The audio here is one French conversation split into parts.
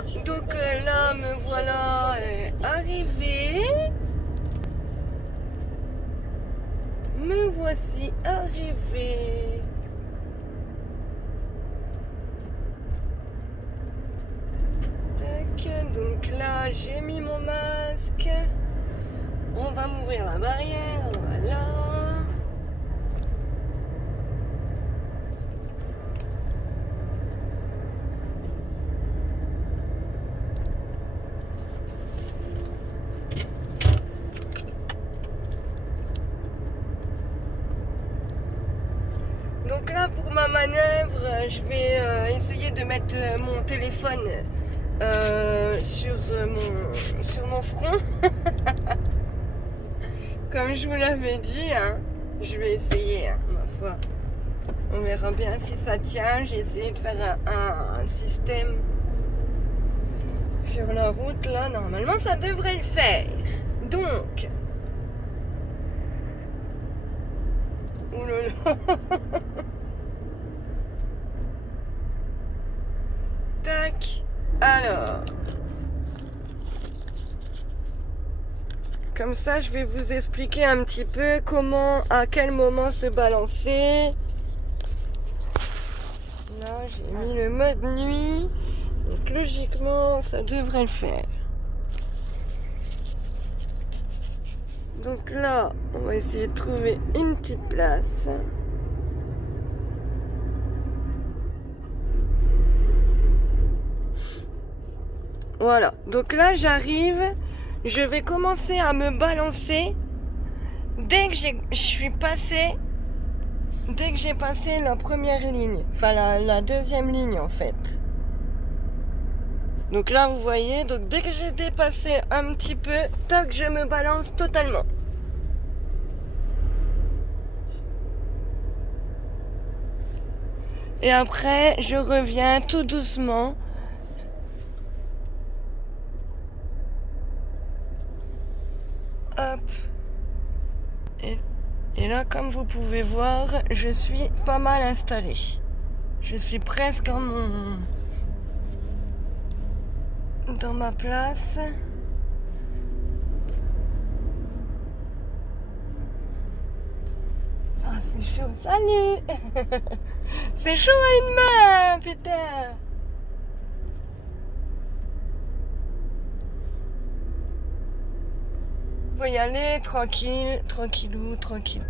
Voilà, donc là me voilà arrivée. Me voici arrivée. Tac, donc là j'ai mis mon masque. On va m'ouvrir la barrière, voilà. Donc là pour ma manœuvre, je vais essayer de mettre mon téléphone sur mon front. Comme je vous l'avais dit, hein, je vais essayer, hein, ma foi. On verra bien si ça tient. J'ai essayé de faire un système sur la route là. Normalement ça devrait le faire. Donc. Oulala. Tac. Alors. Comme ça, je vais vous expliquer un petit peu comment, à quel moment se balancer. Là, j'ai mis le mode nuit. Donc, logiquement, ça devrait le faire. Donc là, on va essayer de trouver une petite place. Voilà. Donc là, j'arrive. Je vais commencer à me balancer dès que j'ai passé la première ligne, enfin la deuxième ligne en fait. Donc là vous voyez, donc dès que j'ai dépassé un petit peu, toc, je me balance totalement. Et après je reviens tout doucement. Hop. Et là, comme vous pouvez voir, je suis pas mal installée. Je suis presque dans ma place. Ah, c'est chaud. Salut. C'est chaud à une main, putain. Faut y aller tranquille, tranquillou, tranquille.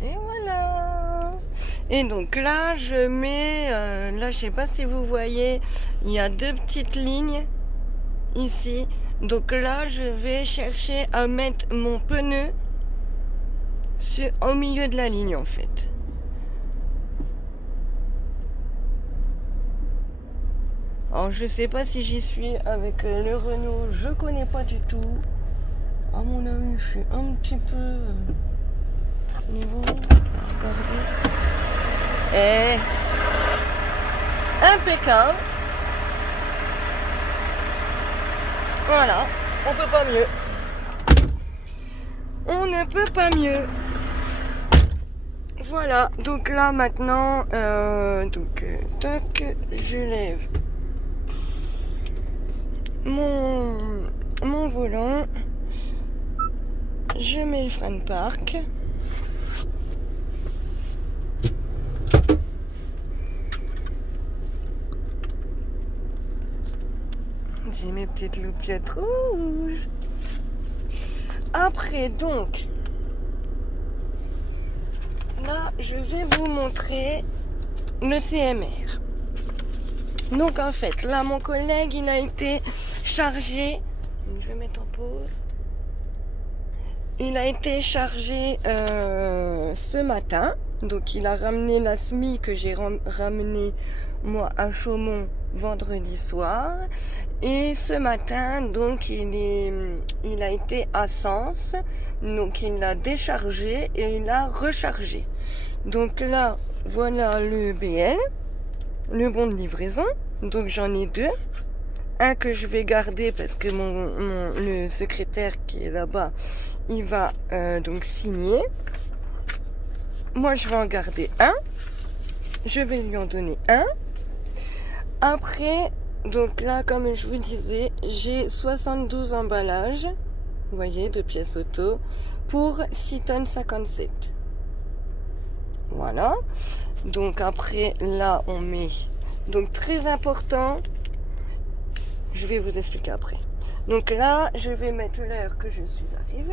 Et voilà. Et donc là, je mets, là je sais pas si vous voyez, il y a deux petites lignes ici. Donc là, je vais chercher à mettre mon pneu au milieu de la ligne en fait. Alors je sais pas si j'y suis avec le Renault, je connais pas du tout. À mon avis, je suis un petit peu au niveau. Regardez. Et impeccable. Voilà, on peut pas mieux. On ne peut pas mieux. Voilà, donc là maintenant, tac, je lève mon volant. Je mets le frein de parc. J'ai mes petites loupiottes rouges. Après, donc, là, je vais vous montrer le CMR. Donc, en fait, là, mon collègue, il a été chargé. Je vais mettre en pause. Il a été chargé ce matin. Donc, il a ramené la SMI que j'ai ramené, moi, à Chaumont vendredi soir. Et ce matin, donc, il a été à Sens. Donc, il l'a déchargé et il l'a rechargé. Donc là, voilà le BL, le bon de livraison. Donc j'en ai deux. Un que je vais garder parce que le secrétaire qui est là-bas, il va donc signer. Moi, je vais en garder un. Je vais lui en donner un. Après, donc là, comme je vous disais, j'ai 72 emballages, vous voyez, de pièces auto, pour 6 tonnes 57. Voilà. Donc après, là, on met... Donc très important, je vais vous expliquer après. Donc là, je vais mettre l'heure que je suis arrivée.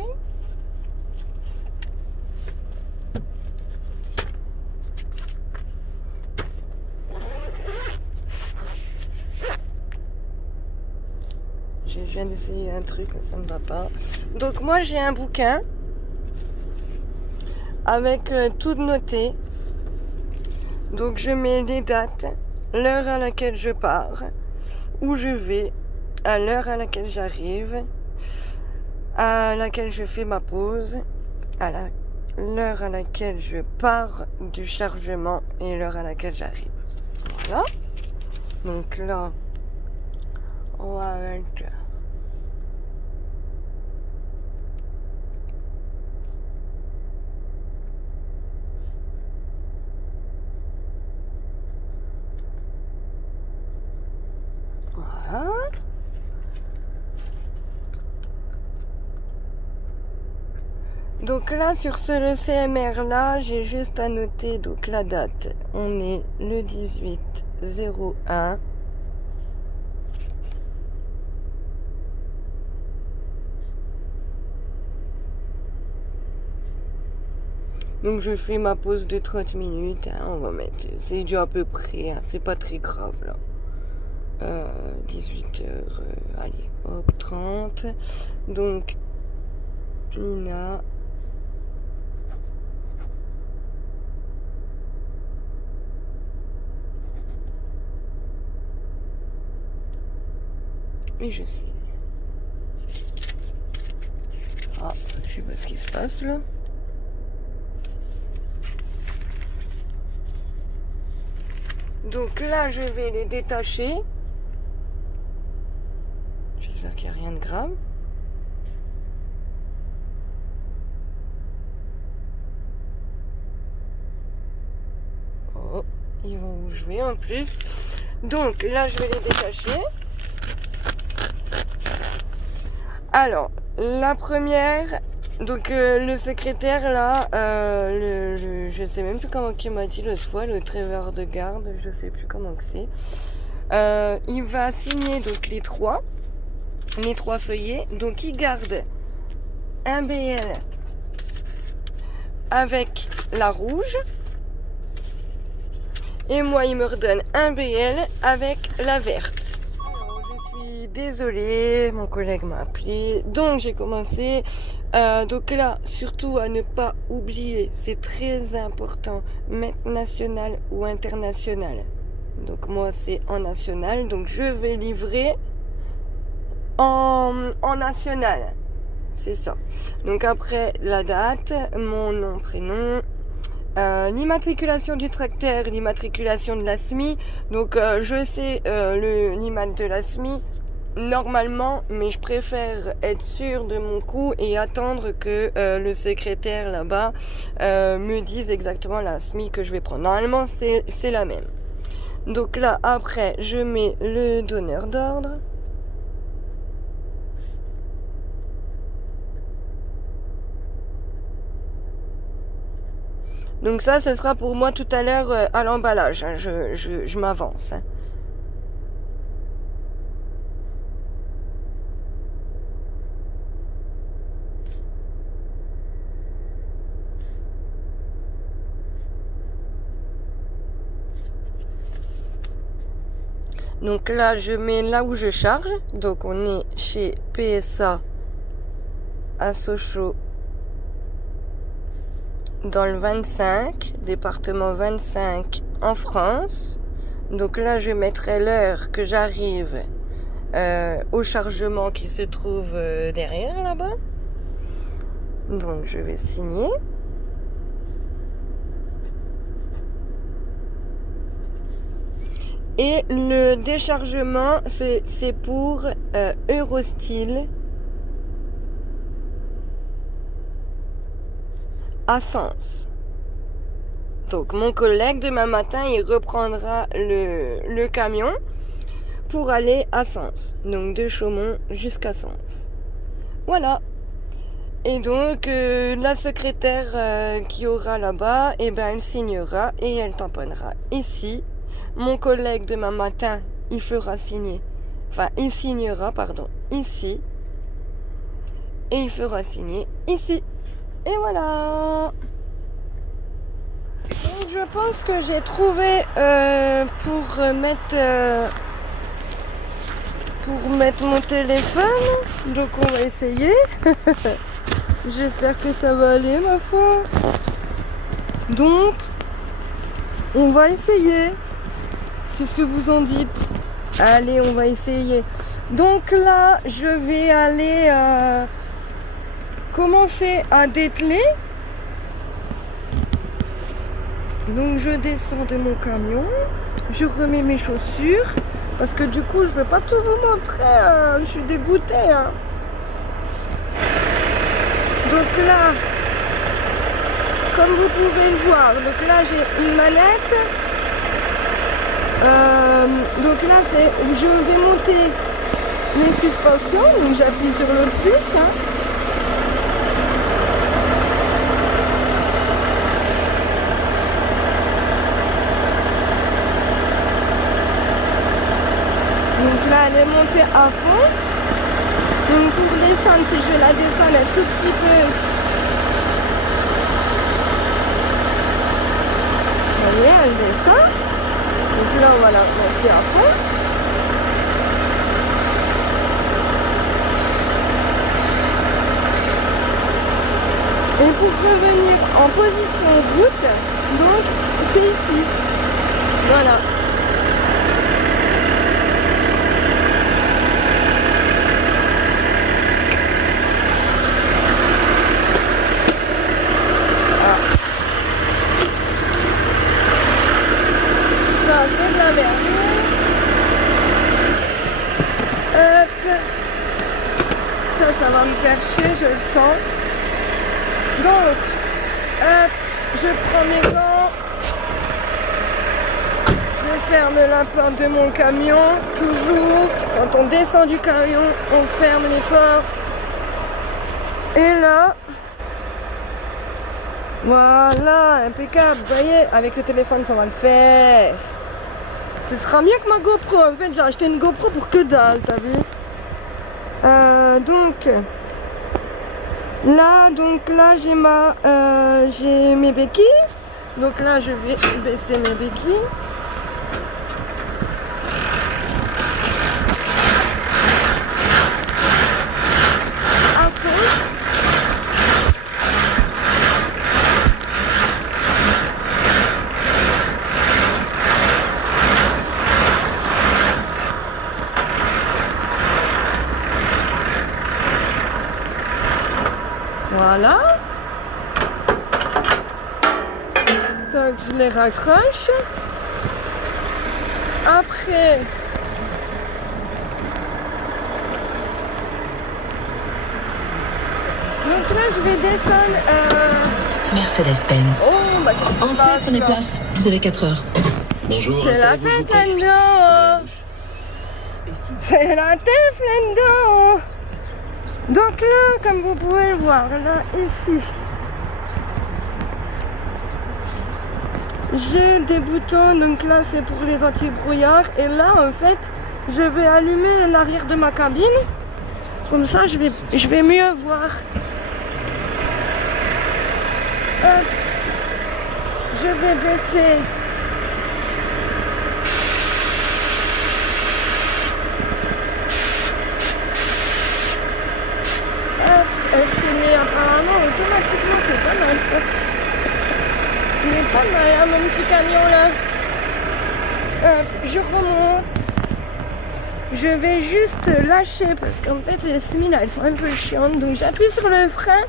Je viens d'essayer un truc, mais ça ne va pas. Donc moi, j'ai un bouquin avec tout noté. Donc je mets les dates, l'heure à laquelle je pars, où je vais, à l'heure à laquelle j'arrive, à laquelle je fais ma pause, à l'heure à laquelle je pars du chargement et l'heure à laquelle j'arrive. Voilà. Donc là, on va mettre... Voilà. Donc là, sur le CMR là, j'ai juste à noter donc la date. On est le 18/01. Donc je fais ma pause de 30 minutes. Hein, on va mettre, c'est du à peu près, hein, c'est pas très grave là. 18h, allez, hop, 30. Donc, Nina. Et je signe. Ah, je sais pas ce qui se passe là. Donc là, je vais les détacher. J'espère qu'il n'y a rien de grave. Oh, ils vont où je vais en plus. Donc là, je vais les détacher. Alors, la première, donc le secrétaire là, je sais même plus comment il m'a dit l'autre fois, le trésor de garde, je sais plus comment que c'est. Il va signer donc les trois feuillets. Donc il garde un BL avec la rouge. Et moi, il me redonne un BL avec la verte. Alors, je suis désolée, mon collègue m'a appelé. Donc, j'ai commencé. Donc là, surtout à ne pas oublier, c'est très important, mettre national ou international. Donc, moi, c'est en national. Donc, je vais livrer en national. C'est ça. Donc, après, la date, mon nom, prénom. L'immatriculation du tracteur, l'immatriculation de la SMI. Donc je sais l'immat de la SMI normalement, mais je préfère être sûr de mon coup et attendre que le secrétaire là-bas me dise exactement la SMI que je vais prendre. Normalement c'est la même. Donc là après je mets le donneur d'ordre. Donc ça, ce sera pour moi tout à l'heure à l'emballage. Hein. Je m'avance. Hein. Donc là, je mets là où je charge. Donc on est chez PSA à Sochaux. Dans le 25, département 25 en France. Donc là, je mettrai l'heure que j'arrive au chargement qui se trouve derrière là-bas. Donc je vais signer. Et le déchargement, c'est pour Eurostyle à Sens. Donc mon collègue demain matin, il reprendra le camion pour aller à Sens. Donc de Chaumont jusqu'à Sens. Voilà. Et donc la secrétaire qui aura là-bas, eh ben, elle signera et elle tamponnera ici. Mon collègue demain matin, il fera signer. Enfin, il signera, pardon, ici. Et il fera signer ici. Et voilà. Donc je pense que j'ai trouvé pour mettre mon téléphone. Donc on va essayer. J'espère que ça va aller, ma foi. Donc on va essayer. Qu'est-ce que vous en dites? Allez, on va essayer. Donc là, je vais aller commencer à dételer. Donc je descends de mon camion, je remets mes chaussures, parce que du coup je vais pas tout vous montrer, je suis dégoûtée. Hein. Donc là, comme vous pouvez le voir, donc là j'ai une manette. Donc là je vais monter les suspensions, donc j'appuie sur le plus. Hein. Donc là elle est montée à fond. Donc pour descendre, si je la descends un tout petit peu. Vous voyez, elle descend. Donc là on va la monter à fond. Et pour revenir en position route, donc c'est ici. Voilà. Ça va me faire chier, je le sens. Donc, hop, je prends mes gants. Je ferme la porte de mon camion. Toujours, quand on descend du camion, on ferme les portes. Et là, voilà, impeccable. Vous voyez, avec le téléphone, ça va le faire. Ce sera mieux que ma GoPro. En fait, j'ai acheté une GoPro pour que dalle, t'as vu? Donc là j'ai mes béquilles. Donc là je vais baisser mes béquilles. À fond. Voilà. Donc je les raccroche. Après, donc là je vais descendre. Mercedes-Benz. Oh, bah, Entrez, prenez place. Vous avez 4 heures. Bonjour. c'est la fête là-dedans. C'est la teuf là-dedans. Donc là, comme vous pouvez le voir, là, ici, j'ai des boutons, donc là c'est pour les anti-brouillard. Et là, en fait, je vais allumer l'arrière de ma cabine. Comme ça, je vais mieux voir. Hop. Je vais baisser. Elle s'est mise apparemment automatiquement, c'est pas mal ça. Il est pas mal hein, mon petit camion là. Hop, je remonte. Je vais juste lâcher parce qu'en fait les semis là elles sont un peu chiantes. Donc j'appuie sur le frein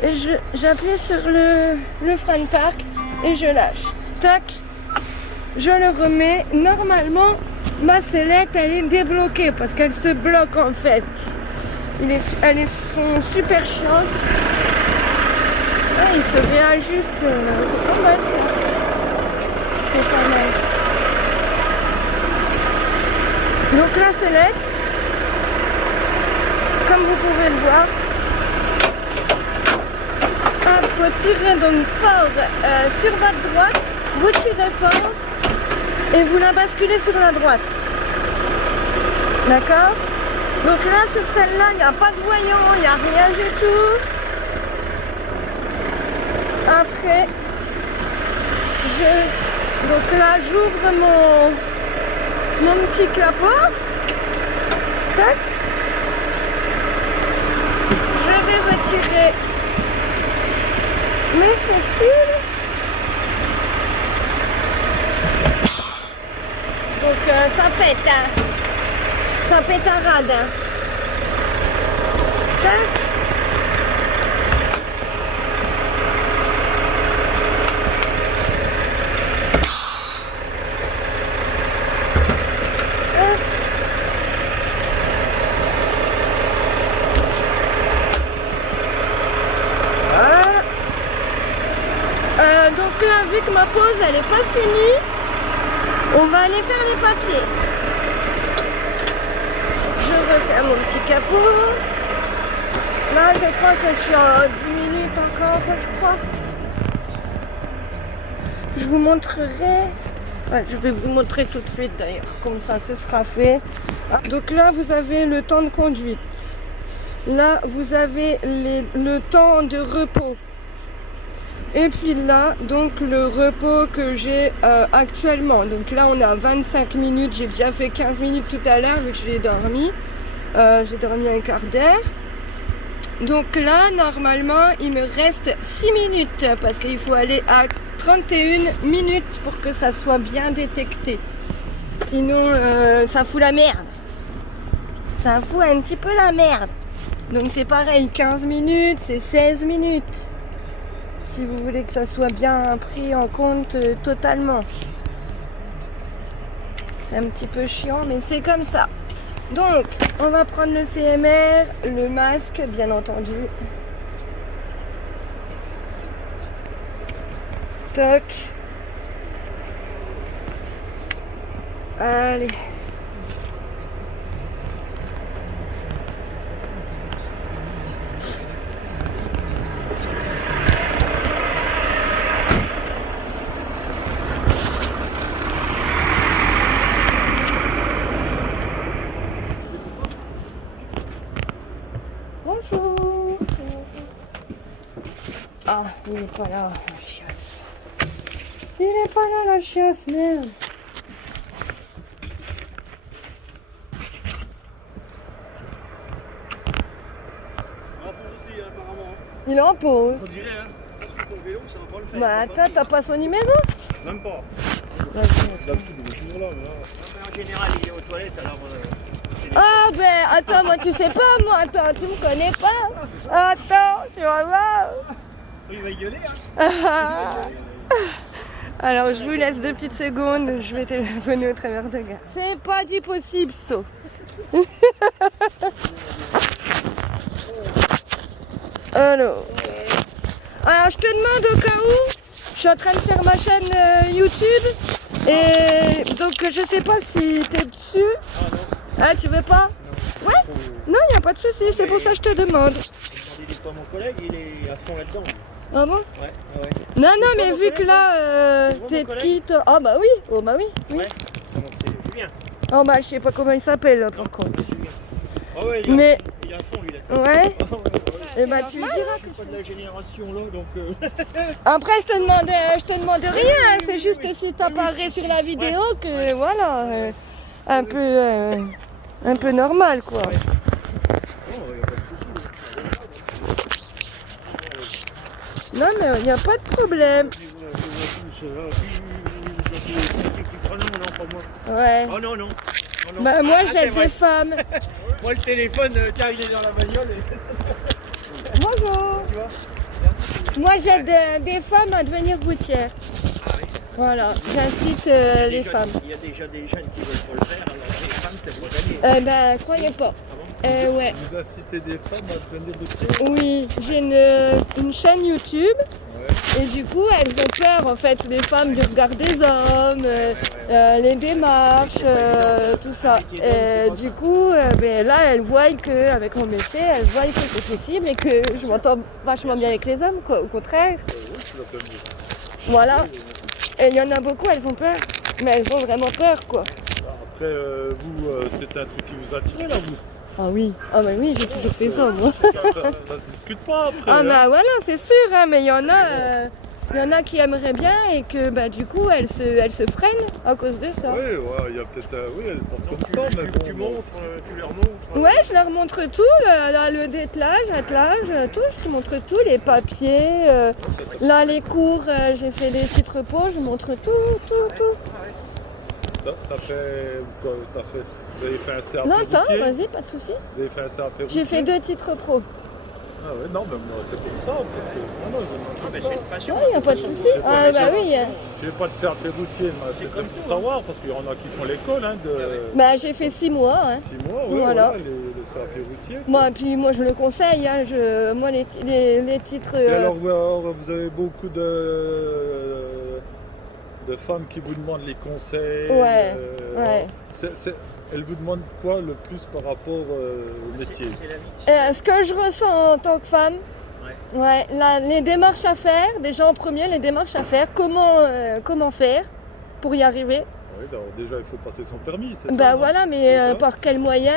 et j'appuie sur le frein de parc et je lâche. Tac. je le remets. Normalement, ma sellette, elle est débloquée parce qu'elle se bloque en fait. Elles sont super chiantes. Ah, il se réajuste. C'est pas mal ça. C'est pas mal. Donc la sellette, comme vous pouvez le voir, il faut tirer donc fort sur votre droite, vous tirez fort et vous la basculez sur la droite. D'accord? Donc là sur celle-là, il n'y a pas de voyant, il n'y a rien du tout. Après, donc là j'ouvre mon petit clapot. Tac. Je vais retirer mes flexibles. Donc ça pète, hein. Ça pétarade. Hein. Tac. Donc là, vu que ma pause elle n'est pas finie, on va aller faire les papiers. Je refais mon petit capot. Là, je crois que je suis à 10 minutes encore, je crois. Je vous montrerai. Ouais, je vais vous montrer tout de suite d'ailleurs, comme ça ce sera fait. Donc là, vous avez le temps de conduite. Là, vous avez le temps de repos. Et puis là, donc le repos que j'ai actuellement. Donc là, on est à 25 minutes. J'ai déjà fait 15 minutes tout à l'heure vu que je l'ai dormi. J'ai dormi un quart d'heure. Donc là, normalement, il me reste 6 minutes parce qu'il faut aller à 31 minutes pour que ça soit bien détecté. Sinon, ça fout la merde. Ça fout un petit peu la merde. Donc c'est pareil, 15 minutes, c'est 16 minutes. Si vous voulez que ça soit bien pris en compte totalement. C'est un petit peu chiant, mais c'est comme ça. Donc, on va prendre le CMR, le masque, bien entendu. Toc. Allez. Bonjour. Ah, il n'est pas là, la chiasse. Il n'est pas là, la chiasse, merde. Il est en pause. On dirait, hein. Sur ton vélo, ça va pas le faire. Bah attends, t'as pas son numéro? Même pas. Vas-y. En général, il est aux toilettes, alors... Ah ben attends, moi tu sais pas, moi, attends, tu me connais pas. Attends, tu vas voir. Il va y gueuler, hein. Alors je vous laisse 2 petites secondes, je vais téléphoner au travers de gars. C'est pas du possible, ça. Alors, je te demande au cas où, je suis en train de faire ma chaîne YouTube et donc je sais pas si t'es dessus. Ah, tu veux pas? Ouais? Non, il n'y a pas de souci, c'est pour ça que je te demande. Il est pas mon collègue, il est à fond là-dedans. Ah bon? Ouais, ouais. Non, non, mais vu que là, t'es de qui toi? Ah bah oui, oh bah oui, oui. Ouais, donc c'est Julien. Oh bah je sais pas comment il s'appelle là par contre. C'est Julien. Ah ouais, Mais... il est à fond lui là. Ouais? Ah ouais, ouais. Et bah tu le diras. Je suis pas de la génération là, donc... Après je te demande rien, hein, c'est juste que si t'apparais sur la vidéo que voilà, un peu normal quoi. Non mais il n'y a pas de problème. Ouais. Oh non, non. Bah moi Ah, j'aide c'est vrai. des femmes. Moi le téléphone, tiens, il est dans la bagnole et... Bonjour. Tu vois? Moi j'aide des femmes à devenir routières. Ah oui. Voilà, j'incite les femmes. Il y a déjà des jeunes qui veulent pas le faire, alors les femmes, c'est pas gagné. Ben, croyez pas. Ouais. Vous incitez des femmes à devenir docteur? Oui, j'ai une chaîne YouTube. Et du coup, elles ont peur, en fait, les femmes, du regard des hommes, les démarches, tout ça. Et du coup, ben, là, elles voient qu'avec mon métier, elles voient que c'est possible et que je m'entends vachement bien avec les hommes, quoi. Au contraire. Voilà. Et il y en a beaucoup, elles ont peur. Mais elles ont vraiment peur, quoi. Après, vous, c'est un truc qui vous attirait, là, vous? Ah oui, oui, j'ai toujours fait ça, moi. Ça se discute pas, après. Ah hein. bah voilà, c'est sûr, hein, mais il y en a qui aimeraient bien et que bah, du coup elles se freinent à cause de ça. Oui, ouais, il y a peut-être... oui, elles pensent comme ça, mais bon... Tu montres, tu leur montres. Ouais, je leur montre tout, le dételage, attelage, tout, je te montre tout, les papiers, là les cours, j'ai fait des petits repos, je montre tout. Vous avez fait un CAP Non, attends, routier? vas-y, pas de soucis. Vous avez fait un CAP routier? J'ai fait 2 titres pro. Ah ouais, non, mais moi, c'est pour ça, parce que... Non, Ah, mais ça. c'est une passion. Ouais, y a pas de soucis. Ah bah oui. J'ai pas de CAP routier, mais c'est comme pour tout, savoir, parce qu'il y en a qui font l'école, hein, de Bah j'ai fait 6 mois, hein. 6 mois, ouais, Voilà. le CAP routier. Moi je le conseille, hein, moi les titres... Et alors, vous avez beaucoup de femmes qui vous demandent les conseils. Ouais. Elles vous demandent quoi le plus par rapport au métier? C'est la vie. Ce que je ressens en tant que femme, les démarches à faire, déjà en premier, les démarches à faire, comment faire pour y arriver. Oui, alors déjà il faut passer son permis, c'est ça? Ben non? voilà, mais C'est ça. par quel moyen,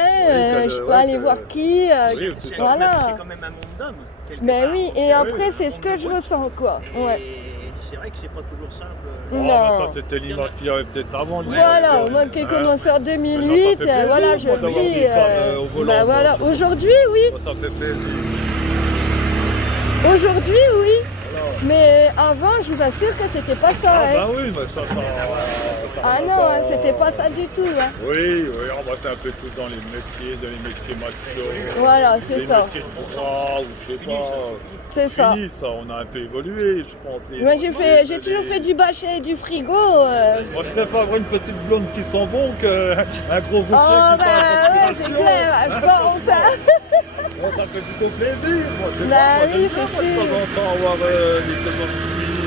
je peux aller voir qui, Oui, tout ça. voilà. C'est quand même un monde d'hommes. quelque Ben part. oui, et Oui, après oui, c'est ce que je ressens, quoi. Et Ouais. c'est vrai que c'est pas toujours simple. Oh, Non. mais ça c'était l'image qu'il y avait peut-être avant. Voilà, moi qui ai commencé en 2008, voilà, je le dis. Ben voilà, aujourd'hui oui, Ça fait plaisir. aujourd'hui oui, Voilà. mais avant je vous assure que c'était pas ça. Ah hein. bah oui, mais ça Ah non, hein, c'était pas ça du tout. Hein. Oui, ah bah c'est un peu tout dans les métiers machos. Voilà, c'est les ça. métiers de bras, ou je sais pas. C'est ça. Fini, ça, on a un peu évolué, je pense. Et Moi maintenant, j'ai toujours fait du bâcher et du frigo. Moi je préfère avoir une petite blonde qui sent bon qu'un gros routier Oh qui sent la bah ouais, c'est clair, je pense. Hein. Bon, ça fait plutôt plaisir. Moi, je sais Bah pas, moi, oui, j'aime c'est bien, moi, de temps en temps avoir des plaisanteries.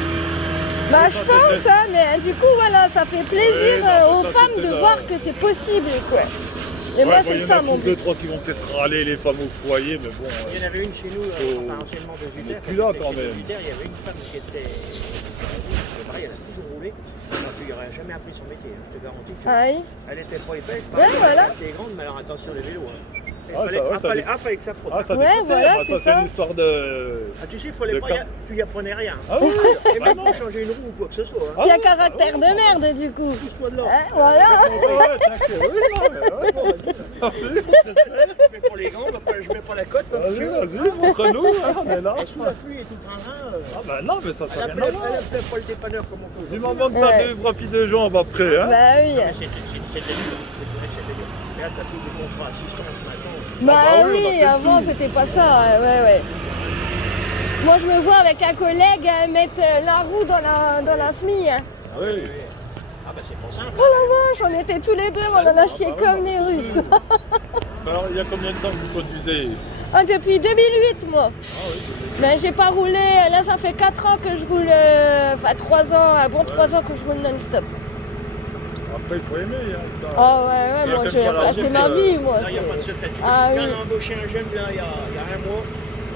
Bah je pense, hein, mais du coup voilà, ça fait plaisir Ouais, non, aux ça, femmes c'était de là. voir que c'est possible, quoi. Et moi c'est ça mon deux, but. trois qui vont peut-être râler les femmes au foyer, mais bon. Il y en avait une chez nous, enfin, anciennement de Vudère. plus là, quand même. Il y avait une femme qui était. Pareil, elle a toujours roulé. Tu n'aurais jamais appris son métier, hein, je te garantis. Ah oui. Elle était pas épaisse, Ouais, voilà. assez grande, mais alors attention les vélos. Hein. Ah, Fallait que ça frotte. Ah, ça Ouais, découpait, voilà, ah, c'est ça. ça. C'est une histoire de. Ah, tu sais, tu y apprenais rien. Ah oui, Et maintenant, changer une roue ou quoi que ce soit. Hein. Qui a caractère de merde du coup. Pousse-toi de là. Hein, voilà. Ouais, t'inquiète, oui, non, Je mets pas les gants, je mets pas la cote. Hein, vas-y, vas-y, montre-nous, hein, on est là. Et sous la pluie et tout le train. Ah bah non, mais ça Elle n'a rien à voir. appelait pas le dépanneur comme on fait. Du moment que t'as deux bras pis deux jambes après, hein. Bah oui. C'était dur. C'était dur. Et là, t'as plus de contrat assistance maintenant. Bah bah oui, on a oui, fait avant tout. c'était pas ça, ouais. Moi je me vois avec un collègue mettre la roue dans la semille. Hein. Ah oui. Ah bah c'est pas simple. Oh la vache, on était tous les deux, on en a chié bah oui, comme non, des c'est Russes. sûr. Quoi. Alors, il y a combien de temps que vous conduisez? Ah, depuis 2008 moi. Ah oui, Mais j'ai pas roulé, là ça fait 4 ans que je roule, enfin 3 ans, un bon 3 ans que je roule non-stop. après, il faut aimer, hein, ça. Ah ouais, Il y a moi peut-être j'ai pas la passé ma route, vie moi. Là, il n'y a pas de secret. Tu Ah viens oui. d'embaucher un jeune là, il y a un mois.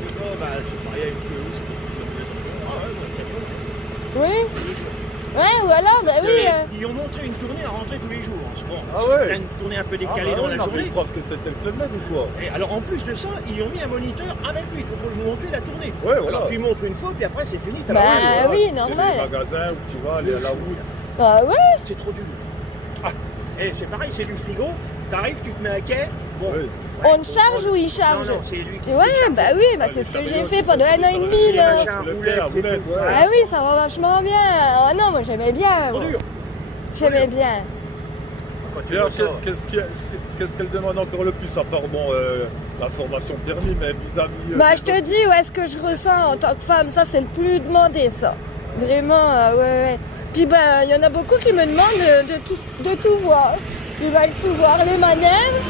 Et là, bah, c'est pareil avec le loup. Oui. Ouais, voilà, bah oui. Ils ont montré une tournée à rentrer tous les jours. Bon, Ah ouais. c'était une tournée un peu décalée Ah bah dans oui, la non, mais journée. ils croient que c'était le Club Med ou quoi? Et alors en plus de ça, ils ont mis un moniteur avec lui pour lui montrer la tournée. Ouais, voilà. Alors tu montres une fois, puis après c'est fini. t'as Bah la route. oui, C'est normal. les magasins où tu vas aller à la route. Ah ouais. C'est trop dur. Ah. Et c'est pareil, c'est du frigo. T'arrives, tu te mets à quai. Bon. Oui. On te charge ou il charge? Non, c'est lui qui Ouais, se charge. bah oui, bah c'est ce que j'ai fait pendant 1 an et demi là. Machin, Le roulette, père, et tout. roulette, ouais. Ah oui, ça va vachement bien. Oh non, moi j'aimais bien. Trop moi. dur. J'aimais bien. Quand tu Et alors, vois ça, qu'est-ce qu'elle demande encore le plus, à part bon, la formation permis, mais vis-à-vis. Bah je te dis, ouais, ce que je ressens en tant que femme, ça c'est le plus demandé, ça. Vraiment, ouais. Puis ben, il y en a beaucoup qui me demandent de tout voir. Ils veulent tout voir, les manœuvres,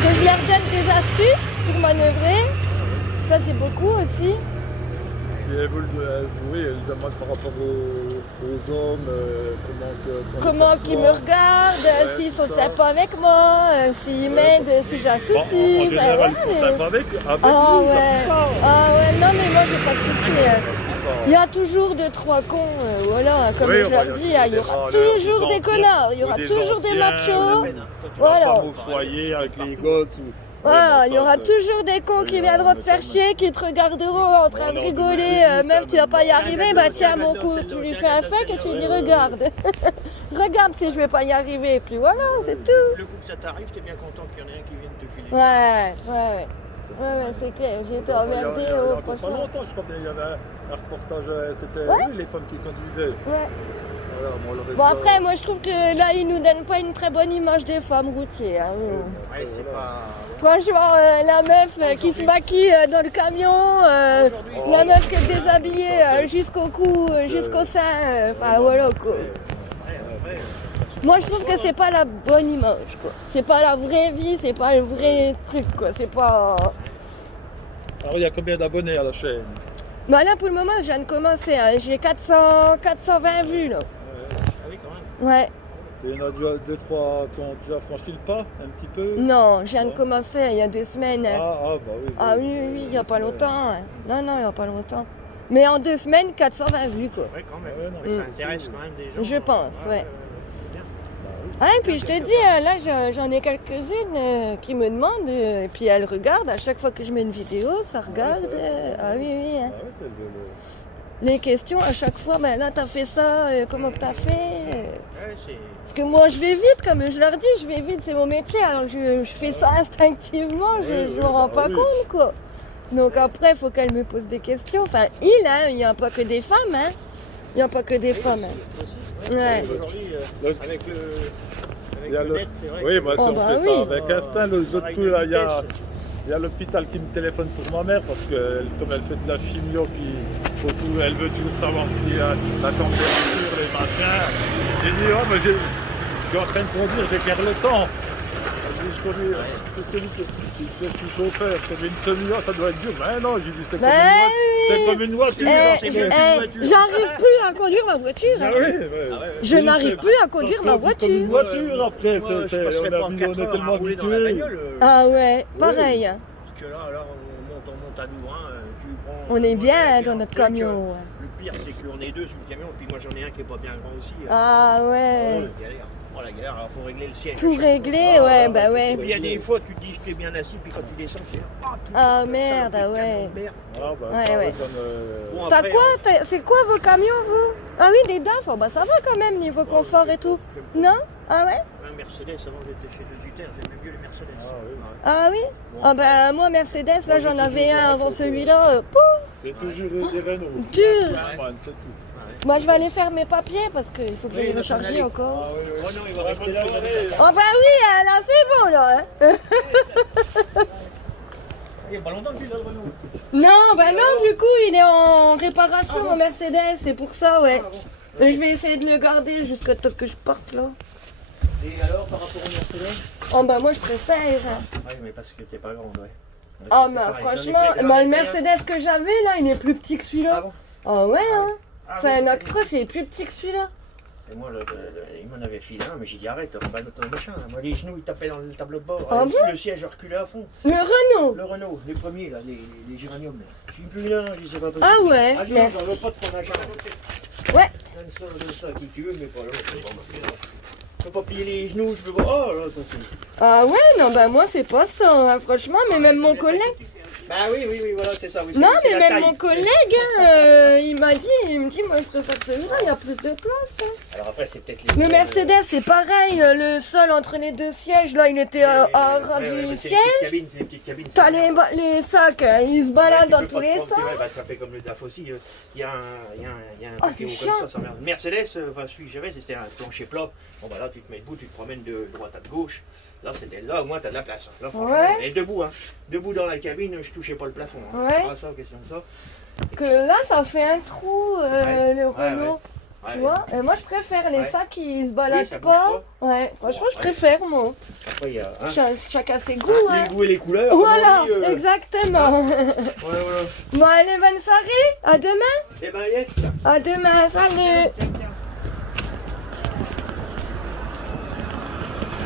que je leur donne des astuces pour manœuvrer. Ça c'est beaucoup aussi. Et oui, elle demande par rapport aux hommes, Comment qu'ils me regardent, s'ils sont sympas avec moi, s'ils m'aident, si j'ai un souci. En général, ils sont sympas avec Ah nous, ouais. Ah ouais, non mais moi j'ai pas de souci. Il y a toujours 2-3 cons, voilà, comme Oui, je leur dis, il y aura toujours des connards, il y aura toujours des machos. Voilà. La femme au foyer avec les gosses. Voilà, il y aura toujours des cons qui viendront te faire chier, qui te regarderont en train de rigoler. Meuf, tu vas pas y arriver, bah tiens mon coup, tu lui fais un fake et tu lui dis regarde. Regarde si je vais pas y arriver, puis voilà, c'est tout. Le coup que ça t'arrive, t'es bien content qu'il y en ait un qui vienne te filer. Ouais, c'est clair, j'ai été emmerdée, Il y a encore pas franchement. longtemps, je crois bien, il y avait un reportage, c'était les femmes qui conduisaient. Ouais. Voilà, moi, on l'aurait Bon pas- après, moi je trouve que là, ils nous donnent pas une très bonne image des femmes routières. Hein. Ouais, c'est pas. Franchement, la meuf qui se maquille dans le camion, la meuf qui est déshabillée jusqu'au cou, jusqu'au sein, enfin voilà quoi. Moi je trouve que c'est pas la bonne image quoi. C'est pas la vraie vie, c'est pas le vrai truc quoi. C'est pas. Alors, il y a combien d'abonnés à la chaîne? Bah là pour le moment, je viens de commencer. Hein. J'ai 420 vues là. Ah oui, quand même. Ouais. Il y en a déjà 2-3 qui ont déjà franchi le pas, un petit peu. Non, je viens de commencer il y a 2 semaines. Hein. Bah oui. Ah oui, il n'y a pas longtemps. Hein. Non, il n'y a pas longtemps. Mais en 2 semaines, 420 vues, quoi. Ouais, quand même. Ouais, non, Ça intéresse quand même des gens. Je pense, ouais. C'est bien. Ah, et puis je te dis, là, j'en ai quelques-unes qui me demandent, et puis elles regardent. À chaque fois que je mets une vidéo, ça regarde. Ah oui, hein. Ah ouais, c'est Les questions, à chaque fois, ben là, t'as fait ça, comment que t'as fait Ouais, c'est. Parce que moi, je vais vite, comme je leur dis, je vais vite, c'est mon métier. Alors, je fais ça instinctivement, je m'en rends pas compte, quoi. Donc après, il faut qu'elles me posent des questions. Enfin, il n'y a pas que des femmes, hein. Il n'y a pas que des femmes. Hein. Ouais. Aujourd'hui, avec Il y a le net, c'est vrai. Oui, que- moi, si Oh, on bah fait oui. ça avec instinct, le autre coup, là, il y a l'hôpital qui me téléphone pour ma mère parce que comme elle fait de la chimio, puis surtout, elle veut toujours savoir si la température, les machins. J'ai dit, oh, mais je suis en train de conduire, j'ai perdu le temps. Je conduis, tout ce que je suis chauffeur, je conduis une semi-heure, ça doit être dur. Mais non, j'ai dit, c'est comme une voiture. J'arrive plus à conduire ma voiture. Hein. Je n'arrive plus à conduire ma Comme voiture. une voiture après, Je passerai pas on est 4 heures à tellement rouler dans la habitués. bagnole. Ah ouais, pareil. Hein. Parce que là, on monte à Louvain, tu prends. On est bien un dans notre truc, camion. Ouais. Le pire, c'est qu'on est 2 sur le camion, puis moi j'en ai un qui est pas bien grand aussi. Ah Oh, ouais. la galère. Oh, la galère, alors faut régler le siège. Tout réglé, ouais, bah Et ouais. puis il y a des fois, tu te dis, je t'ai bien assis, puis quand tu descends, tu dis, Ah merde, ah ouais. Ah, bah, Ouais, ça, ouais. Bon, T'as après, quoi C'est quoi vos camions, vous? Ah oui, des DAF, oh, bah ça va quand même, niveau confort et tout. Non? Ah ouais? Un Mercedes, avant j'étais chez Desuter, j'aimais mieux les Mercedes. Ah oui. Ouais. Ah oui? Bon, Ah bah moi, Mercedes, là j'en avais un avant celui-là. Pouf, J'ai toujours des Renault. dur. Ouais, c'est tout. ouais. Moi je vais aller faire mes papiers parce qu'il faut que j'aille Oui, il va s'en recharger aller. encore. Oh non, il va rester là. Oh bah oui, là c'est bon là. Hein. Il n'y a pas longtemps que tu l'as le Renault. Non, bah non, du coup il est en réparation mon Mercedes, c'est pour ça, ouais. Mais je vais essayer de le garder jusqu'à temps que je parte là. Et alors, par rapport au Mercedes? Oh bah moi je préfère. Hein. Oui, mais parce que t'es pas grande, ouais. Ah C'est mais pareil, franchement, j'en ai bah, le pris un. Mercedes que j'avais là, il est plus petit que Ah celui-là. bon? Ah ouais, hein. Ah C'est oui. un Actros, il est plus petit que celui-là. Et moi, il m'en avait filé un, mais j'ai dit arrête, on va mettre le machin. Moi, les genoux, ils tapaient dans le tableau de bord. Ah Le siège reculait à fond. Le Renault. Le Renault, les premiers, là, les géraniums. Là. Je suis plus là, je sais pas possible. Ah ouais, Ah, non, merci. j'en veux pas de ton machin. Ouais. Donne ça à qui tu veux, mais pas là. Je peux pas plier les genoux, je peux pas. Oh là, ça c'est. Ah ouais, non, bah moi c'est pas ça, hein, franchement, mais même mon collègue. Bah oui, voilà, c'est ça. Oui, Non, c'est mais la même taille. mon collègue, il me dit, moi je préfère celui-là, il y a plus de place. Hein. Alors après, c'est peut-être les. Le Mercedes, c'est pareil, le sol entre les deux sièges, là, il était à ras du siège. C'est les petites cabines. T'as les sacs, hein, ils se baladent dans tous les sens. Bah, ça fait comme le DAF aussi. Il y a un Ah, paquet c'est haut chiant. comme ça merde. Mercedes, enfin celui que j'avais, c'était un plancher plat. Bon bah là, tu te mets debout, tu te promènes de droite à gauche. Là, c'était là, au moins, t'as de la place. Là, franchement, Ouais. et debout, hein. Debout dans la cabine, je touchais pas le plafond. Hein. Ouais. Ah, ça, question de ça. Que là, ça fait un trou, le Renault. Tu vois? Et moi je préfère les Ouais. sacs qui se baladent ça bouge pas. Ouais, franchement je après. préfère moi. Après, il y a Chacun ses goûts, hein. les goûts et les couleurs. comme Voilà, on dit, exactement. Voilà. Bon allez, bonne soirée, à demain. Eh ben, yes. À demain, salut.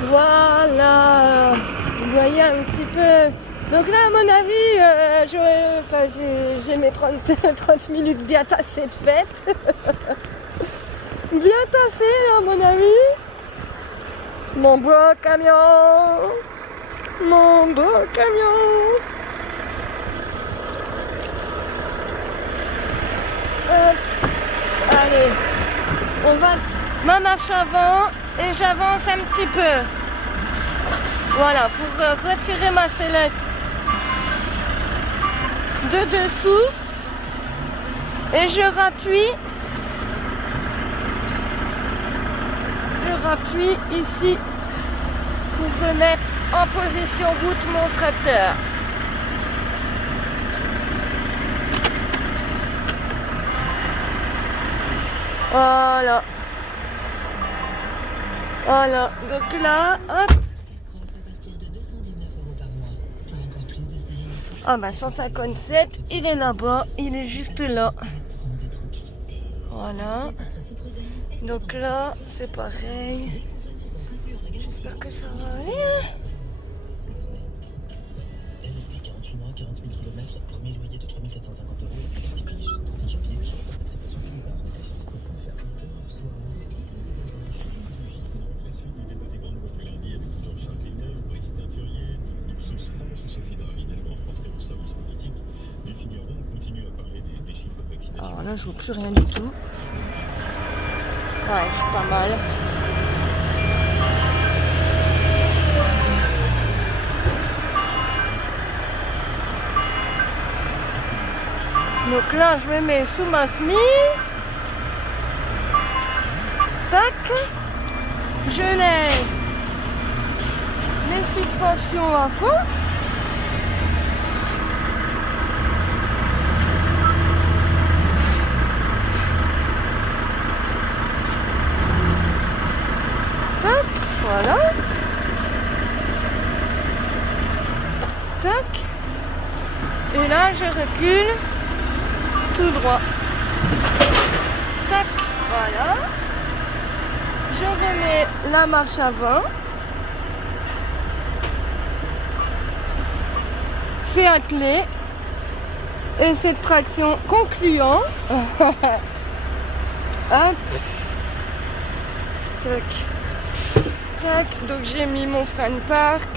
Voilà, vous voyez un petit peu. Donc là, à mon avis, j'ai mes 30 minutes bien tassées de fête. Bien tassées, là, à mon avis. Mon beau camion. Mon beau camion. Hop. Allez, on va ma marche avant et j'avance un petit peu. Voilà, pour retirer ma sellette de dessous et je rappuie ici pour remettre en position route mon tracteur. Voilà. Voilà. Donc là, hop. Ah bah 157, il est là-bas, il est juste là. Voilà. Donc là, c'est pareil. J'espère que ça va aller. LSD 48 mois, 40 000 km, premier loyer de 3 450 €, petit prix jusqu'au 30 janvier, acceptation d'une barre, notation scope.fr. La suite du débat des grandes voix du lundi avec toujours Charles Villeneuve, Brice Teinturier, Ipsos France et Sophie Dravinel, reporter au service politique. Les Figaro continuent à parler des chiffres de vaccination. Alors là, je vois plus rien du tout. Ouais, c'est pas mal. Donc là, je me mets sous ma semi. Tac. Je lève les suspensions à fond. Tac, voilà. Tac. Et là, je recule tout droit. Tac, voilà. Je remets la marche avant. C'est attelé. Et cette traction concluant. Hop. Tac. Tac. Donc j'ai mis mon frein de parc.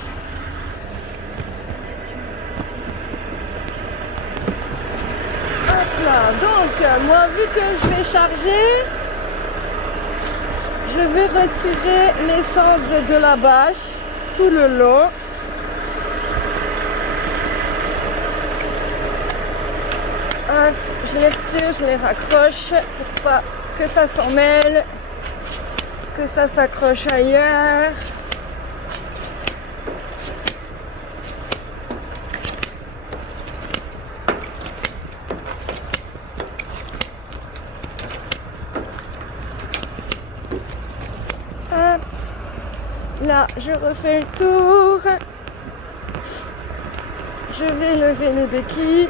Hop là. Donc moi, vu que je vais charger, je vais retirer les sangles de la bâche tout le long. Hop, je les retire, je les raccroche pour pas que ça s'en mêle, que ça s'accroche ailleurs. Hop. Là, je refais le tour. Je vais lever les béquilles.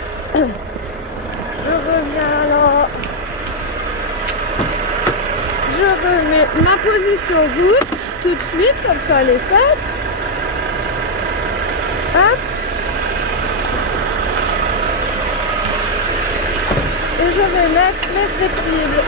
Je reviens là. Je remets ma position route tout de suite, comme ça elle est faite. Hop. Et je vais mettre les flexibles.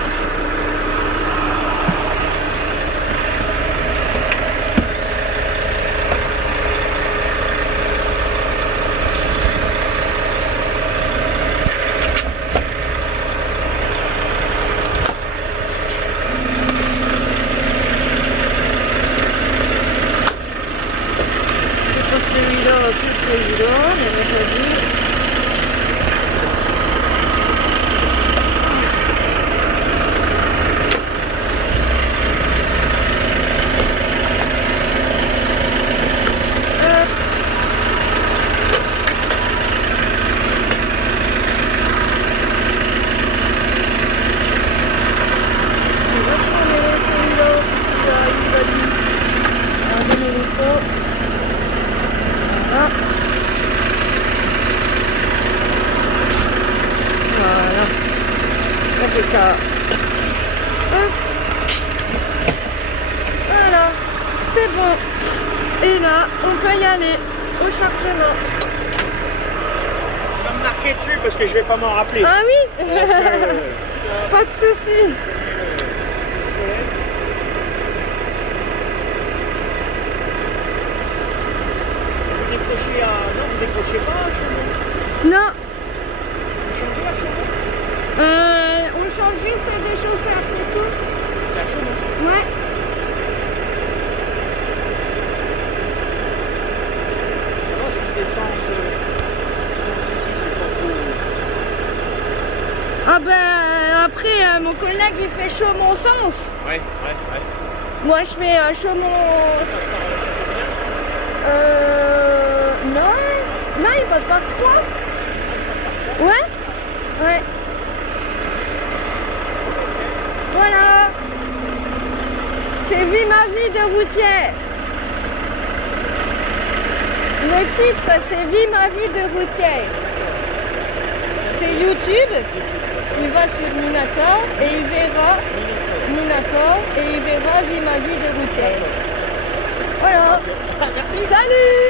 impeccable. Hop. Voilà, c'est bon. Et là, on peut y aller au chargement. Tu vas me marquer dessus parce que je vais pas m'en rappeler. Ah oui. Parce que, Pas de souci. vous décrochez à... Non, vous décrochez pas à Chaumont. Non, Vous changez à Chaumont. on change juste des chauffeurs, c'est tout. C'est à Chaumont. Ouais. Ça va si c'est sans ici, c'est pas trop... Ah ben après, mon collègue il fait Chaumont sens. Ouais. Moi je fais Chaumont. Non, il passe par quoi? Ouais. Voilà. C'est Vie ma vie de routière. Le titre c'est Vie ma vie de routière. C'est YouTube. Il va sur Minator et il verra Vie ma vie de routière. Voilà. Salut.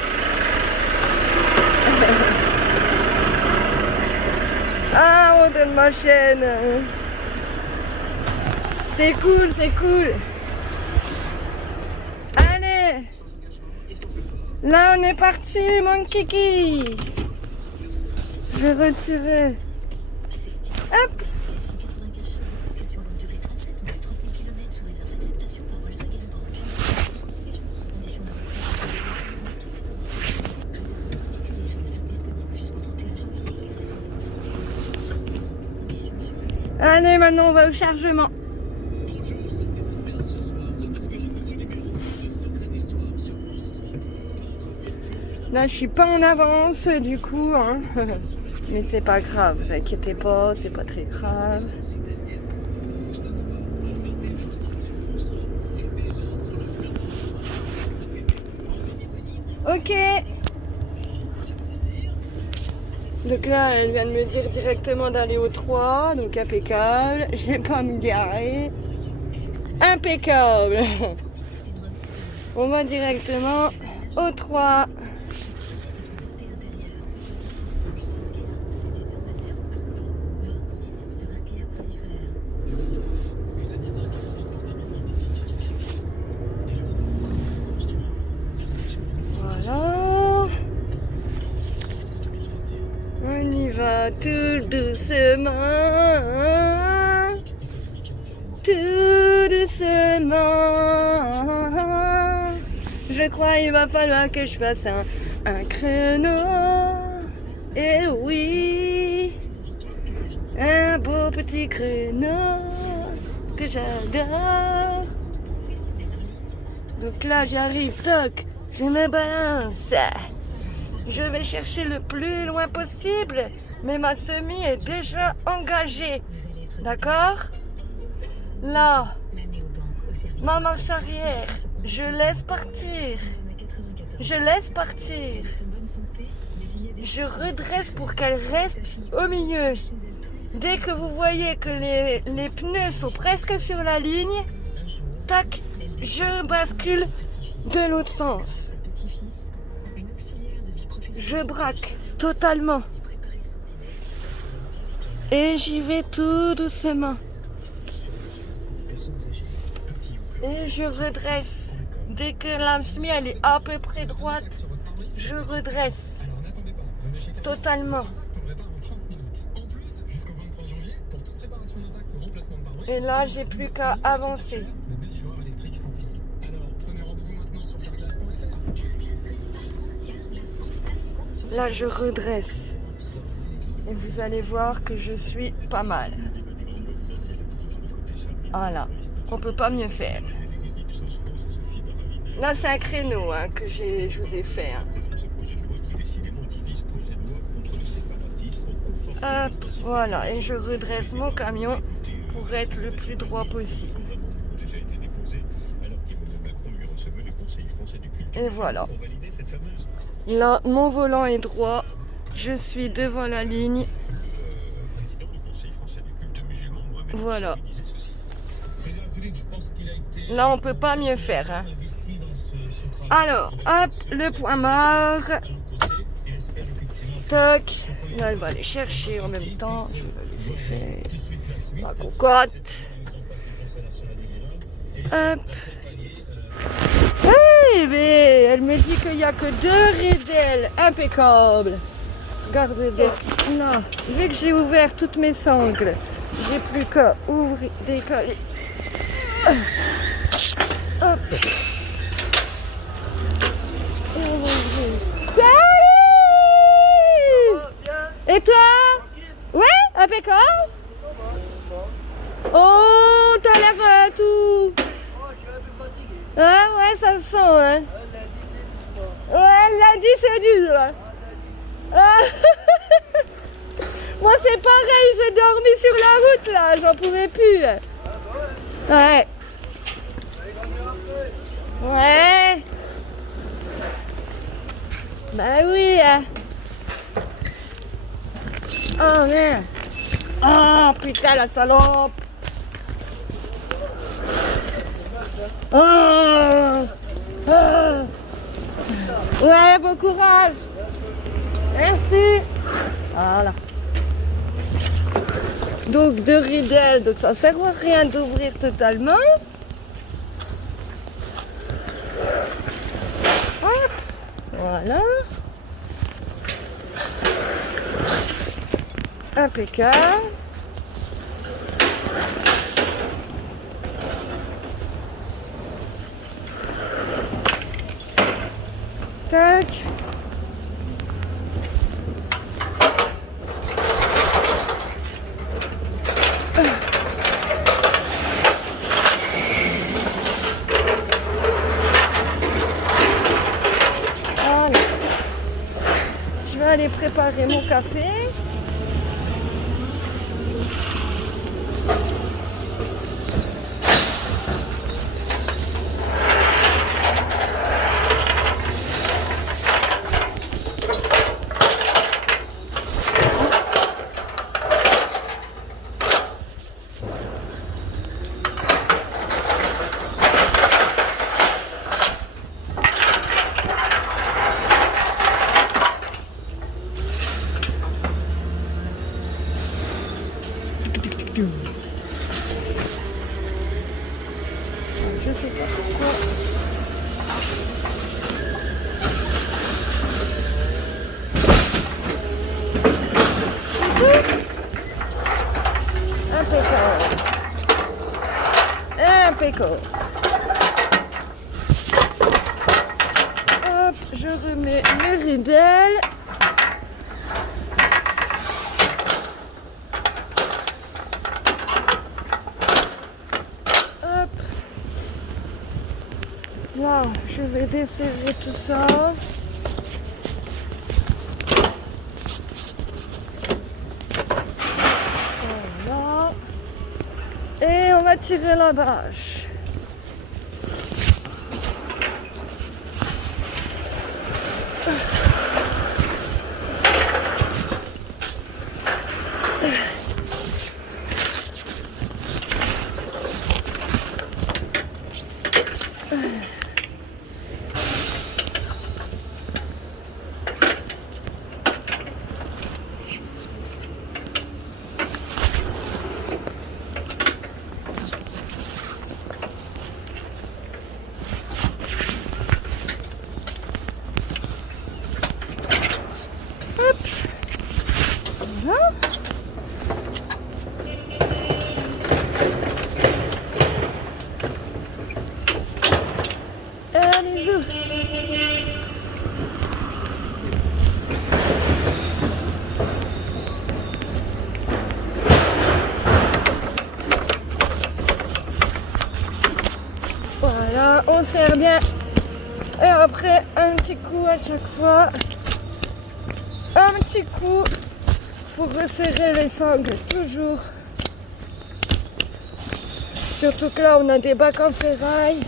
Ah, on donne ma chaîne. C'est cool. Allez. Là, on est parti, mon kiki. Je vais retirer. Hop. Allez, maintenant on va au chargement. Là, je suis pas en avance du coup, hein. Mais c'est pas grave, vous inquiétez pas, c'est pas très grave. Ok. Donc là, elle vient de me dire directement d'aller au 3, donc impeccable. Je vais pas me garer. Impeccable. On va directement au 3. On y va tout doucement, Je crois qu'il va falloir que je fasse un créneau. Et oui, un beau petit créneau que j'adore. Donc là j'arrive, toc, je me balance. Je vais chercher le plus loin possible, mais ma semi est déjà engagée. D'accord? Là, ma marche arrière, je laisse partir. Je redresse pour qu'elle reste au milieu. Dès que vous voyez que les pneus sont presque sur la ligne, tac, je bascule de l'autre sens. Je braque totalement. Et j'y vais tout doucement. Et je redresse. Dès que la semi elle est à peu près droite, je redresse. Totalement. Et là, j'ai plus qu'à avancer. Là, je redresse. Et vous allez voir que je suis pas mal. Voilà. On peut pas mieux faire. Là, c'est un créneau hein, que je vous ai fait. Hein. Hop, voilà. Et je redresse mon camion pour être le plus droit possible. Et voilà. Là, mon volant est droit. Je suis devant la ligne. Voilà. Là, on peut pas mieux faire. Hein. Alors, hop, le point mort. Toc. Là, elle va aller chercher en même temps. Je vais la laisser faire la cocotte. Hop. Eh bien, elle me dit qu'il n'y a que 2 ridelles impeccables. Regardez, là, vu que j'ai ouvert toutes mes sangles, j'ai plus qu'à ouvrir, décoller. Hop. Et toi? Ouais, impeccable. Oh, t'as l'air tout. Ah ouais, ça se sent, hein. Ouais, lundi c'est dur, là. Ah. Moi c'est pareil, j'ai dormi sur la route, là, j'en pouvais plus, là. Ouais. Ouais. Bah oui, hein. Oh merde. Oh putain la salope. Oh. Oh. Ouais, bon courage. Merci. Voilà. Donc 2 ridelles, donc ça sert à rien d'ouvrir totalement. Hop. Voilà. Impeccable. Tac. Voilà. Je vais aller préparer mon café. Je sais pas pourquoi. Impeccable. Impeccable. Hop, je remets les ridelles. Là, je vais desserrer tout ça. Voilà. Et on va tirer la bâche. Allez-y. Voilà, on serre bien. Et après, un petit coup à chaque fois. Un petit coup pour resserrer les sangles, toujours. Surtout que là, on a des bacs en ferraille.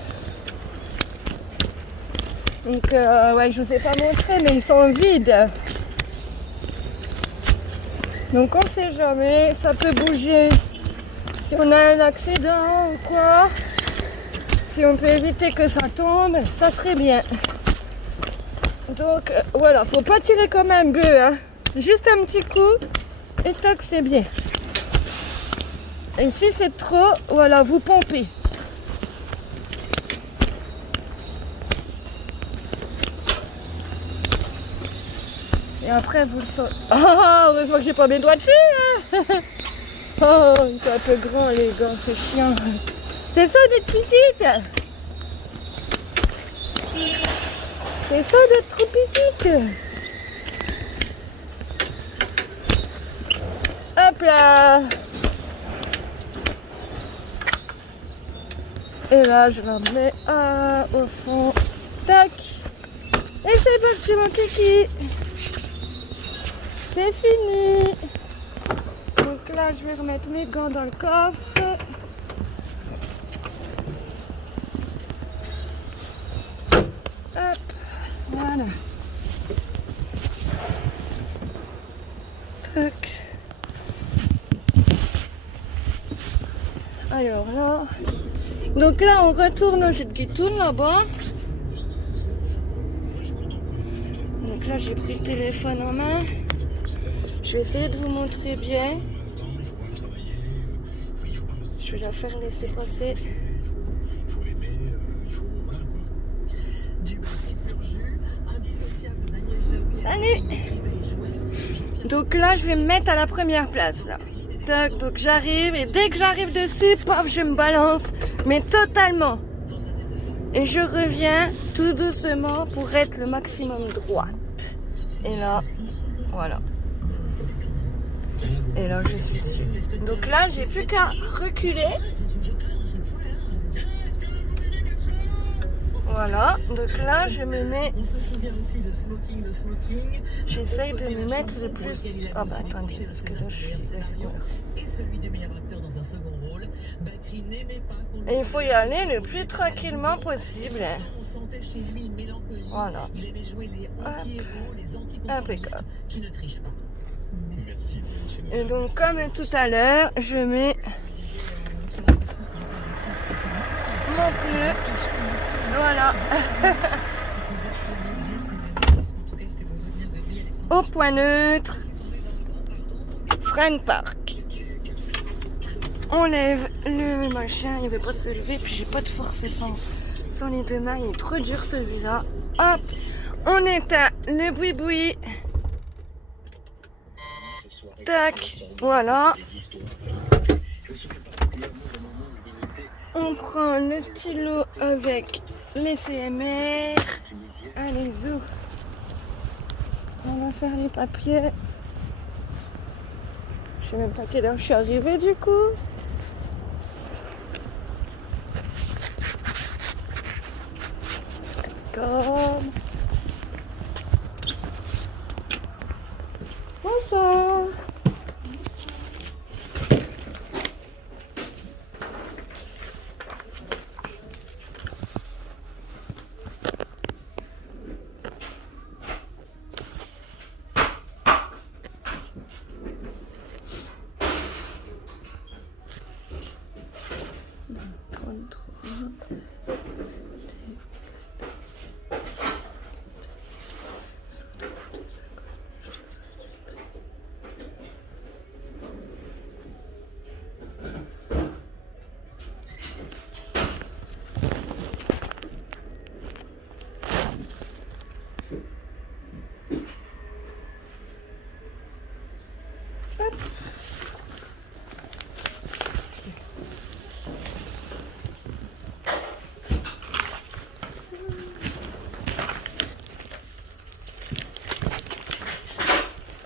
Donc, ouais, je vous ai pas montré, mais ils sont vides. Donc, on sait jamais, ça peut bouger si on a un accident ou quoi, si on peut éviter que ça tombe, ça serait bien. Donc voilà, faut pas tirer comme un bœuf, hein. Juste un petit coup et tac, c'est bien. Et si c'est trop, voilà, vous pompez. Et après vous le sautez. Oh, heureusement que j'ai pas mes doigts dessus, hein. Oh, ils sont un peu grands les gars, c'est chiant. C'est ça d'être petite. C'est ça d'être trop petite. Hop là. Et là, je la mets au fond. Tac. Et c'est parti mon kiki. C'est fini. Donc là, je vais remettre mes gants dans le coffre. Hop. Voilà. Tac. Alors là. Donc là, on retourne au jet de guitoune là-bas. Donc là, j'ai pris le téléphone en main. Je vais essayer de vous montrer bien. Je vais la faire laisser passer. Salut! Donc là, je vais me mettre à la première place là. Tac, donc j'arrive et dès que j'arrive dessus, paf, je me balance, mais totalement. Et je reviens tout doucement pour être le maximum droite. Et là, voilà. Et là, je suis dessus. Donc là, j'ai plus qu'à reculer. Voilà, donc là, je me mets... J'essaye de me mettre le plus... Ah bah attendez, parce que là, je suis... Et il faut y aller le plus tranquillement possible. Voilà. Hop. Impeccable. Et donc, comme tout à l'heure, je mets mon pneu. Voilà. Au point neutre. Frein park. On lève le machin, il ne veut pas se lever, puis j'ai pas de force sans les deux mains, il est trop dur celui-là. Hop, on éteint le boui-boui. Tac, voilà. On prend le stylo avec les CMR. Allez, zou. On va faire les papiers. Je sais même pas quelle heure je suis arrivée du coup. Comme. Bonsoir.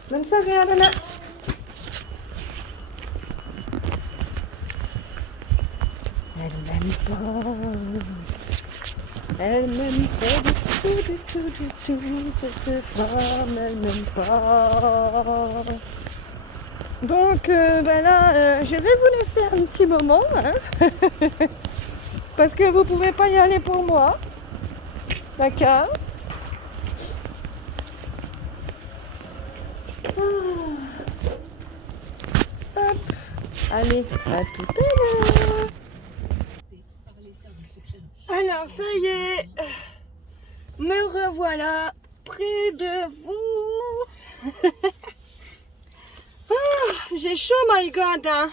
Bonne soirée, Anna. Elle m'aime pas. Elle m'aime pas du tout, cette femme, elle m'aime pas. Donc, ben là, je vais vous laisser un petit moment, hein, parce que vous pouvez pas y aller pour moi. D'accord? Hop. Allez, à tout à l'heure. Alors, ça y est, me revoilà près de vous. Ah, j'ai chaud, my God. Hein.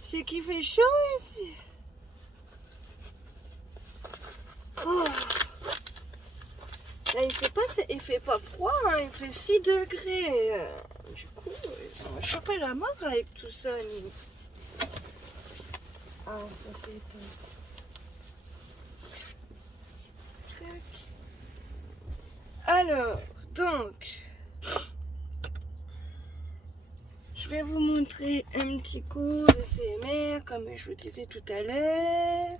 C'est qu'il fait chaud ici. Oh. Là, il fait pas froid, hein, il fait 6 degrés. Du coup, on va choper la mort avec tout ça. Ah, ça c'est éteint. Alors, donc, je vais vous montrer un petit coup de CMR, comme je vous disais tout à l'heure.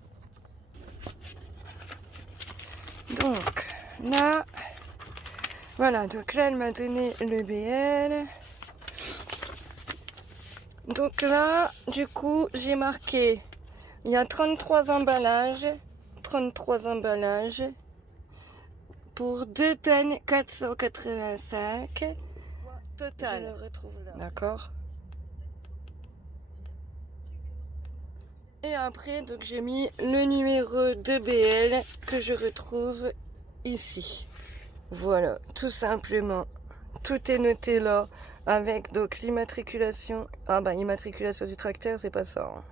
Donc, là, voilà, donc là, elle m'a donné le BL. Donc là, du coup, j'ai marqué, il y a 33 emballages pour 2 tonnes 485 total. Je le retrouve là. D'accord. Et après, donc j'ai mis le numéro de BL que je retrouve ici. Voilà, tout simplement. Tout est noté là avec donc l'immatriculation. Ah bah immatriculation du tracteur, c'est pas ça. Hein.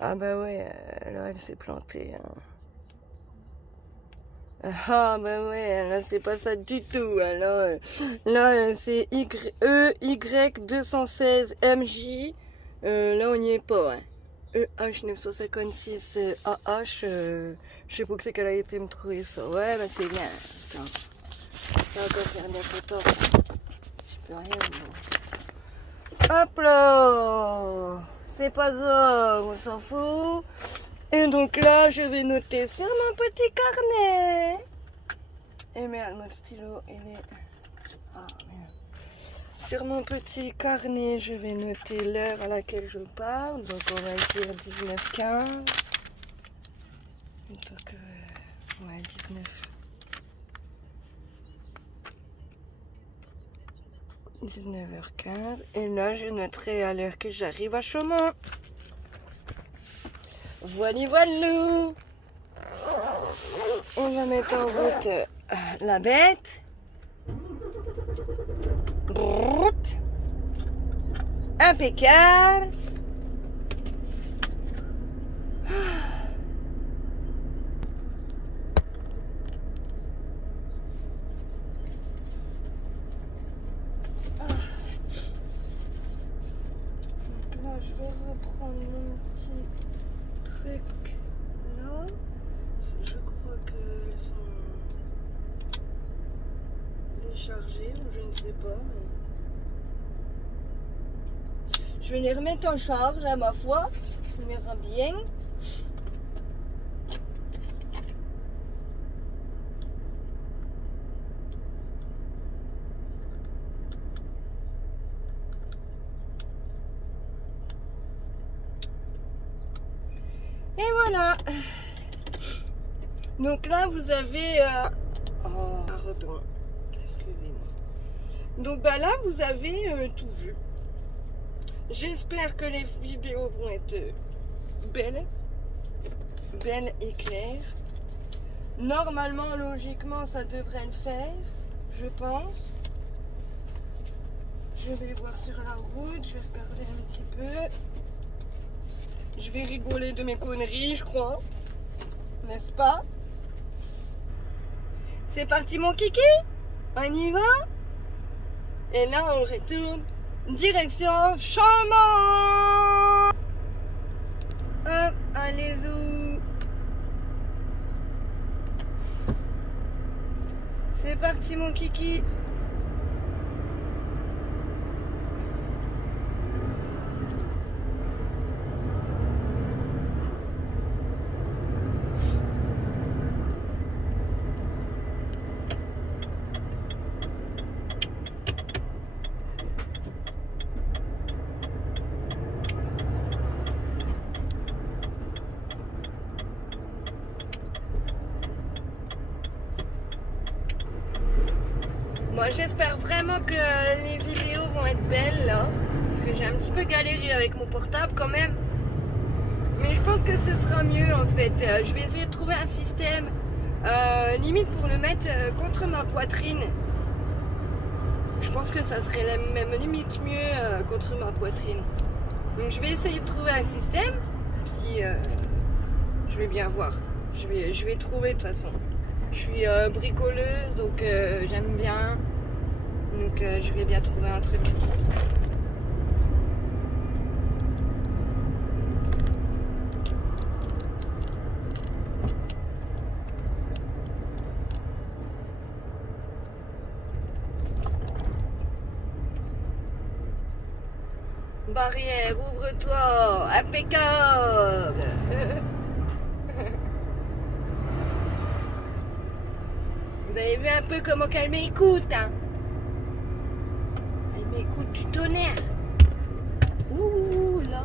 Ah bah ouais, là elle s'est plantée. Hein. Ah bah ouais, là c'est pas ça du tout. Alors là c'est Y216 MJ. Là on n'y est pas. Hein. EH956 AH. Je sais pas que c'est qu'elle a été me trouver ça. Ouais bah c'est bien. Attends. Je vais encore faire des photos. Je peux rien. Moi. Hop là. C'est pas grave, on s'en fout. Et donc là, je vais noter sur mon petit carnet. Et merde, mon stylo, il est... Ah, merde. Sur mon petit carnet, je vais noter l'heure à laquelle je pars. Donc on va dire 19h15. Donc, ouais, 19h15. Et là, je noterai à l'heure que j'arrive à Chaumont. Voilà, voilà. On va mettre en route la bête. Brrrt. Impeccable. Donc là, je vais reprendre mon petit truc là. Je crois qu'elles sont déchargées ou je ne sais pas. Je vais les remettre en charge à ma foi. On verra bien. Et voilà. Donc là, vous avez... Oh, pardon. Excusez-moi. Donc bah là, vous avez tout vu. J'espère que les vidéos vont être belles et claires. Normalement, logiquement, ça devrait le faire, je pense. Je vais voir sur la route, je vais regarder un petit peu. Je vais rigoler de mes conneries, je crois. N'est-ce pas? C'est parti mon kiki? On y va? Et là, on retourne. Direction Chaumont. Hop, allez-y. C'est parti mon kiki. j'espère vraiment que les vidéos vont être belles là. Parce que j'ai un petit peu galéré avec mon portable quand même. Mais je pense que ce sera mieux en fait. Je vais essayer de trouver un système limite pour le mettre contre ma poitrine. Je pense que ça serait même limite mieux contre ma poitrine. Donc je vais essayer de trouver un système. Puis je vais bien voir. Je vais trouver de toute façon. Je suis bricoleuse donc j'aime bien. Donc je vais bien trouver un truc. Barrière, ouvre-toi, impeccable. Vous avez vu un peu comment qu'elle m'écoute, hein? Elle m'écoute du tonnerre. Ouh là.